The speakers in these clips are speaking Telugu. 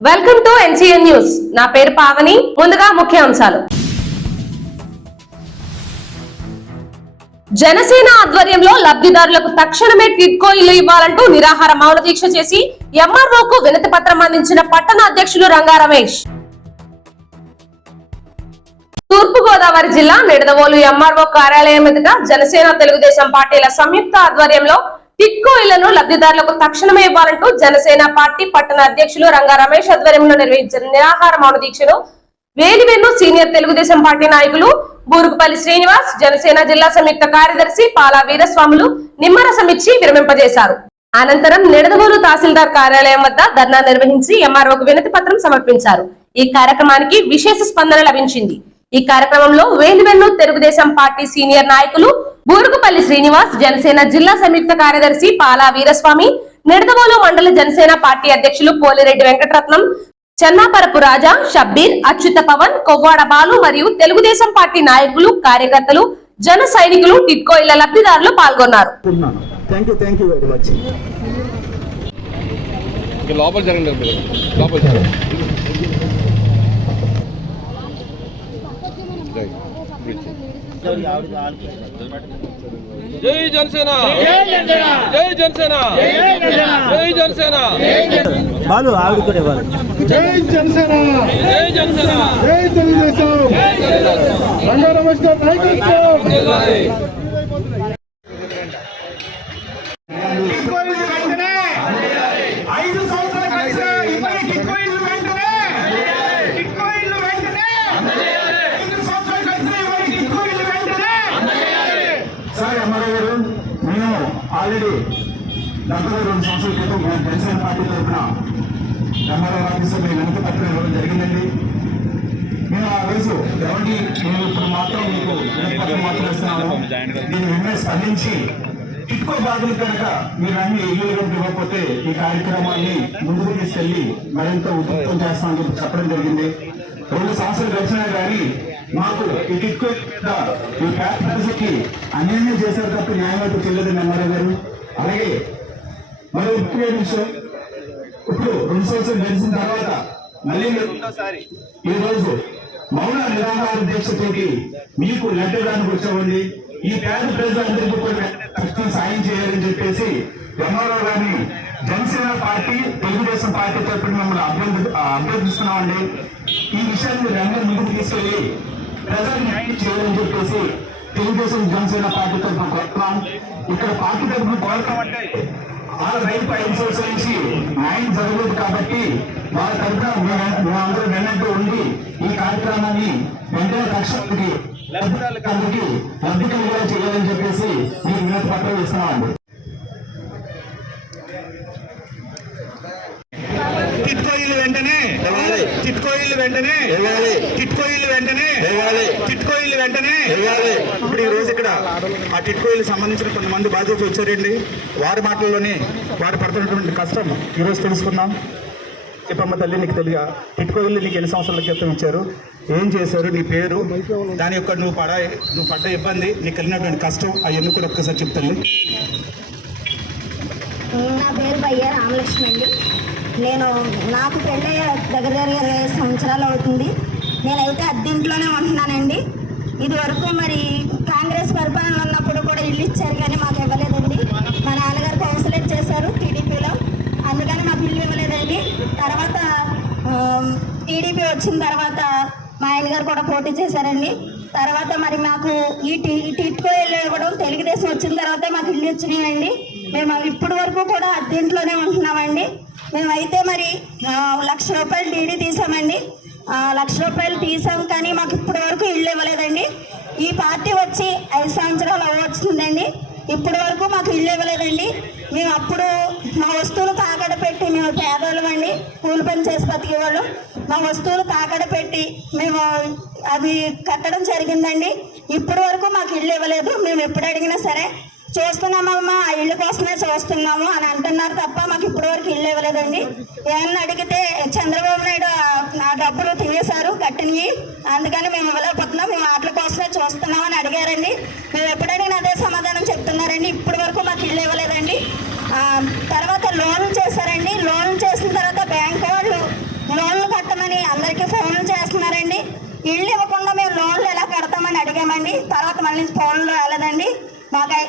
Welcome to NCN news. నా పేరు పావని. ముందుగా ముఖ్యాంశాలు. జనసేన ఆధ్వర్యంలో లబ్ధిదారులకు తక్షణమే టిడ్కో ఇల్లు ఇవ్వాలంటూ నిరాహార మౌన దీక్ష చేసి ఎంఆర్ఓకు వినతి పత్రం అందించిన పట్టణ అధ్యక్షులు రంగా రమేష్. తూర్పు గోదావరి జిల్లా నిడదవోలు ఎంఆర్ఓ కార్యాలయం ఎదుట జనసేన తెలుగుదేశం పార్టీల సంయుక్త ఆధ్వర్యంలో టిడ్కో ఇళ్లను లబ్ధిదారులకు తక్షణమే ఇవ్వాలంటూ జనసేన పార్టీ పట్టణ అధ్యక్షులు రంగా రమేష్ ఆధ్వర్యంలో నిర్వహించిన నిరాహార మౌన దీక్షను వేలివెన్ను సీనియర్ తెలుగుదేశం పార్టీ నాయకులు బూరుగుపల్లి శ్రీనివాస్, జనసేన జిల్లా సంయుక్త కార్యదర్శి పాలా వీరస్వాములు నిమ్మరసం ఇచ్చి విరమింపజేశారు. అనంతరం నిడదవోలు తహసీల్దార్ కార్యాలయం వద్ద ధర్నా నిర్వహించి ఎంఆర్ఓకు వినతి పత్రం సమర్పించారు. ఈ కార్యక్రమానికి విశేష స్పందన లభించింది. ఈ కార్యక్రమంలో వేలివెన్ను తెలుగుదేశం పార్టీ సీనియర్ నాయకులు బూరుగుపల్లి శ్రీనివాస్, జనసేన జిల్లా సంయుక్త కార్యదర్శి పాలా వీరస్వామి, నిడదవోలు మండల జనసేన పార్టీ అధ్యక్షులు పోలిరెడ్డి వెంకటరత్నం, చెన్నాపరపు రాజా, షబ్బీర్, అచ్యుత పవన్, కొవ్వాడ బాలు మరియు తెలుగుదేశం పార్టీ నాయకులు, కార్యకర్తలు, జన సైనికులు, టిడ్కో ఇళ్ల లబ్ధిదారులు పాల్గొన్నారు. జై జనసేన, జై జనసేన, జై జనసేన, బాలు ఆవిడ కూడా ఇవ్వాలి. జై జనసేన, జై జనసేన, జై తెలుగుదేశం, రంగా రమేష్ గారి నాయకత్వం. ఆల్రెడీ 72 సంవత్సరాల క్రితం జనసేన పార్టీ తరఫున ఎంఆర్ఓ ఆఫీసులో మేము వినతి పత్రం ఇవ్వడం జరిగిందండి. మేము ఆ రోజు ఎవరికి మేము ఇప్పుడు మాత్రం మీకు వినతి పత్రం మాత్రం ఇస్తున్నాము. దీన్ని వెంటనే స్పందించి టిడ్కో బాధలు కనుక మీరు అన్ని ఇల్లు ఇవ్వకపోతే ఈ కార్యక్రమాన్ని ముందుకు తీసుకెళ్లి మరింత ఉధృతం చేస్తామని చెప్పి చెప్పడం జరిగింది. 2 సంవత్సరాలు గడిచినా కానీ మాకు ఈ టిడ్కో ఈ పేద ప్రజలకి అన్యాయం చేశారు తప్ప న్యాయం అయితే చెల్లెదండి ఎంఆర్ఓ గారు. అలాగే మరో ముఖ్యమైన విషయం, ఇప్పుడు 2 సంవత్సరాలు గడిచిన తర్వాత మళ్ళీ ఈ రోజు మౌన నిరాహార దీక్షతోటి మీకు లెటర్ దానికి వచ్చామండి. ఈ పేద ప్రజలందరికీ కూడా తక్షణ సాయం చేయాలని చెప్పేసి ఎంఆర్ఓ గారిని జనసేన పార్టీ తెలుగుదేశం పార్టీ తరఫున మిమ్మల్ని అభ్యర్థిస్తున్నామండి. ఈ విషయాన్ని రంగం ముందుకు తీసుకెళ్లి ప్రజలకు న్యాయం చేయాలని చెప్పేసి తెలుగుదేశం జనసేన పార్టీ తరఫున కోరుతున్నాం. ఇక్కడ పార్టీ తరఫున కోరటం అంటే వాళ్ళ రైతు 5 సంవత్సరాల నుంచి న్యాయం జరగలేదు కాబట్టి వాళ్ళ తరఫున మేమందరూ వెన్నట్టు ఉండి ఈ కార్యక్రమాన్ని వెంటనే తక్షణకి లబ్ధిదారులకి లబ్ధి కలిగేలా చేయాలని చెప్పేసి మీకు వినతి పత్రం ఇస్తున్నామండి. టిడ్కో ఇల్లు వెంటనే, టిడ్కో ఇల్లు వెంటనే, టిడ్కో ఇల్లు వెంటనే, టిడ్కో ఇల్లు వెంటనే. ఇప్పుడు ఈ రోజు ఇక్కడ ఆ టిడ్కో ఇల్లు సంబంధించిన కొంతమంది బాధ్యతలు వచ్చారండి. వారి మాటల్లోనే వారు పడుతున్నటువంటి కష్టం ఈరోజు తెలుసుకున్నాం. చెప్పమ్మ తల్లి, నీకు తెలియగా టిడ్కో ఇల్లు నీకు ఎన్ని సంవత్సరాల క్రితం ఇచ్చారు, ఏం చేశారు, నీ పేరు, దాని యొక్క నువ్వు పడ్డ ఇబ్బంది, నీకు కలిగినటువంటి కష్టం అవన్నీ కూడా ఒక్కసారి చెప్తాను. నా పేరు బయ్య రామలక్ష్మి అండి. నాకు పెళ్ళి దగ్గర 20 సంవత్సరాలు అవుతుంది. నేనైతే అద్దెంట్లోనే ఉంటున్నానండి. ఇది వరకు మరి కాంగ్రెస్ పరిపాలన ఉన్నప్పుడు కూడా ఇల్లు ఇచ్చారు కానీ మాకు ఇవ్వలేదండి. మా నాన్నగారు కౌన్సిలర్ చేశారు టీడీపీలో, అందుకని మాకు ఇల్లు ఇవ్వలేదండి. తర్వాత టీడీపీ వచ్చిన తర్వాత మా ఆయన గారు కూడా పోటీ చేశారండి. తర్వాత మరి మాకు ఈ టిడ్కో ఇల్లు ఇవ్వడం తెలుగుదేశం వచ్చిన తర్వాత మాకు ఇల్లు వచ్చినాయండి. మేము ఇప్పటి వరకు కూడా అద్దెంట్లోనే ఉంటున్నామండి. మేమైతే మరి 1,00,000 రూపాయలు డీడీ తీసామండి. 1,00,000 రూపాయలు తీసాం కానీ మాకు ఇప్పటి వరకు ఇల్లు ఇవ్వలేదండి. ఈ పార్టీ వచ్చి 5 సంవత్సరాలు అవ్వచ్చుందండి. ఇప్పటి వరకు మాకు ఇల్లు ఇవ్వలేదండి. మేము అప్పుడు మా వస్తువులు తాకడ పెట్టి, మేము పేదవాళ్ళం అండి, కూలి పని చేసి బతికేవాళ్ళు, మా వస్తువులు తాకడ పెట్టి మేము అవి కట్టడం జరిగిందండి. ఇప్పటి వరకు మాకు ఇల్లు ఇవ్వలేదు. మేము ఎప్పుడు అడిగినా సరే చూస్తున్నామమ్మా, ఆ ఇల్లు కోసమే చూస్తున్నాము అని అంటున్నారు తప్ప మాకు ఇప్పటి వరకు ఇల్లు ఇవ్వలేదండి. ఏమన్నా అడిగితే చంద్రబాబు నాయుడు ఆ డబ్బులు తినేశారు కట్టినవి, అందుకని మేము ఇవ్వలేకపోతున్నాం, మేము వాటి కోసమే చూస్తున్నామని అడిగారండి. మేము ఎప్పుడైనా అదే సమాధానం చెప్తున్నారండి. ఇప్పటి వరకు మాకు ఇల్లు ఇవ్వలేదండి. తర్వాత లోన్లు చేశారండి. లోన్లు చేసిన తర్వాత బ్యాంక్ వాళ్ళు ఇల్లు ఇవ్వకుండా మేము లోన్లు ఎలా కడతామని అడిగామండి. తర్వాత మళ్ళీ ఫోన్లు రాలేదండి.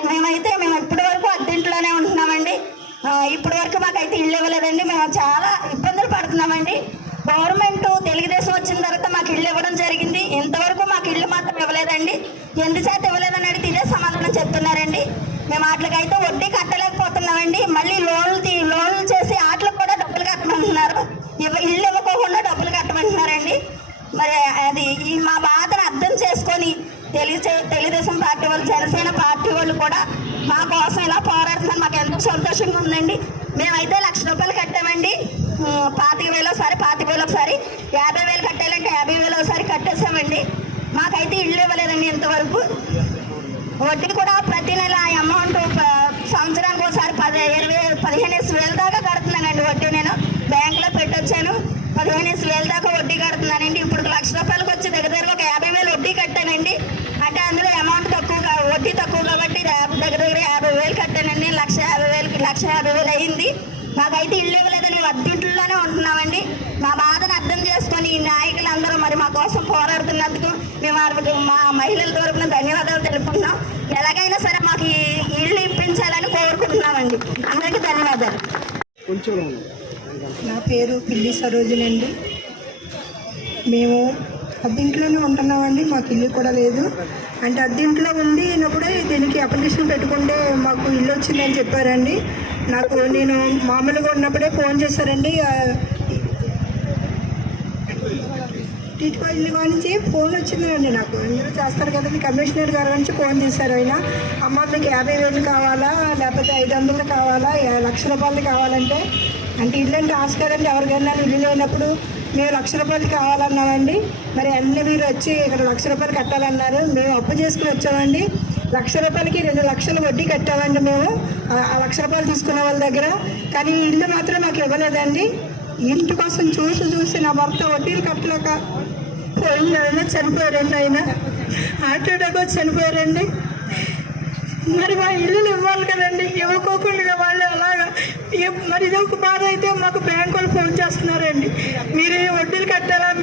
మేము ఇప్పటి వరకు అద్దెంట్లోనే ఉంటున్నామండి. ఇప్పటి వరకు మాకైతే ఇల్లు ఇవ్వలేదండి. మేము చాలా ఇబ్బందులు పడుతున్నామండి. గవర్నమెంట్ తెలుగుదేశం వచ్చిన తర్వాత మాకు ఇల్లు ఇవ్వడం జరిగింది. ఇంతవరకు మాకు ఇల్లు మాత్రం ఇవ్వలేదండి. ఎందుచేత ఇవ్వలేదని అడిగితే ఇదే సమాధానం చెప్తున్నారండి. మేము వాటికైతే వడ్డీ కట్టలేకపోతున్నామండి. మళ్ళీ లోన్లు చేసి వాటికి కూడా డబ్బులు కట్టమంటున్నారు. ఇల్లు ఇవ్వకోకుండా డబ్బులు కట్టమంటున్నారండి. మరి అది మా బాధను అర్థం చేసుకొని తెలుగుదేశం పార్టీ వాళ్ళు, జనసేన పార్టీ వాళ్ళు కూడా మా కోసం ఇలా పోరాడుతున్నారు. మాకు ఎంతో సంతోషంగా ఉందండి. మేమైతే 1,00,000 రూపాయలు కట్టామండి. 25,000 ఒకసారి, 25,000 ఒకసారి, 50,000 కట్టాలంటే 50,000 ఒకసారి కట్టేసామండి. మాకైతే ఇల్లు ఇవ్వలేదండి ఇంతవరకు. వడ్డీ కూడా ప్రతి నెల ఆ అమౌంట్ సంవత్సరానికి ఒకసారి 15,000 దాకా కడుతున్నానండి వడ్డీ. నేను బ్యాంకులో పెట్టొచ్చాను. 15,000 దాకా వడ్డీ కడుతున్నానండి. ఇప్పుడు 1,00,000 రూపాయలకు వచ్చి దగ్గర ఒక 50,000 వడ్డీ కట్టానండి. అంటే అందులో అమౌంట్ తక్కువ, వడ్డీ తక్కువ కాబట్టి దగ్గర 50,000 కట్టానండి. 1,50,000 అయింది. మాకైతే ఇల్లు ఇవ్వలేదని మేము అద్దెంట్లోనే ఉంటున్నామండి. మా బాధను అర్థం చేసుకొని ఈ నాయకులందరూ మరి మా కోసం పోరాడుతున్నందుకు మేము మా మహిళల తరపున ధన్యవాదాలు తెలుపుకుంటున్నాం. ఎలాగైనా సరే మాకు ఈ ఇల్లు ఇప్పించాలని కోరుకుంటున్నామండి. అందరికీ ధన్యవాదాలు. నా పేరు పిల్లి సరోజినండి. మేము అద్దెంట్లోనే ఉంటున్నామండి. మాకు ఇల్లు కూడా లేదు. అంటే అద్దెంట్లో ఉండినప్పుడే దీనికి అప్లికేషన్ పెట్టుకుంటే మాకు ఇల్లు వచ్చిందని చెప్పారండి. నేను మామూలుగా ఉన్నప్పుడే ఫోన్ చేశారండి. టీటీపీ ఇల్లు నుంచి ఫోన్ వచ్చిందండి. నాకు మీరు చేస్తారు కదండి, కమిషనర్ గారి నుంచి ఫోన్ చేశారు. ఆయన అమ్మ మీకు 50,000 కావాలా లేకపోతే 500 కావాలా, 1,00,000 రూపాయలు కావాలంటే, అంటే ఇల్లు అంటే ఆశ కదండి ఎవరికైనా. ఇల్లు లేనప్పుడు మేము 1,00,000 రూపాయలు కావాలన్నామండి. మరి అన్నీ మీరు వచ్చి ఇక్కడ 1,00,000 రూపాయలు కట్టాలన్నారు. మేము అప్పు చేసుకుని వచ్చామండి. 1,00,000 రూపాయలకి 2 లక్షలు వడ్డీ కట్టామండి మేము ఆ 1,00,000 రూపాయలు తీసుకున్న వాళ్ళ దగ్గర. కానీ ఇల్లు మాత్రం మాకు ఇవ్వలేదండి. ఇంటి కోసం చూసి నా భర్త వడ్డీలు కట్టలేక పోయింది. చనిపోయారండి. ఆయన హార్ట్ అటాక్ వచ్చి చనిపోయారండి. మరి మా ఇల్లులు ఇవ్వాలి కదండి, ఇవ్వకోకుండా వాళ్ళు అలాగా. మరి ఇది ఒక బాధ అయితే మాకు బ్యాంకు వాళ్ళు ఫోన్ చేస్తున్నారండి, మీరు వడ్డీలు కట్టాలా.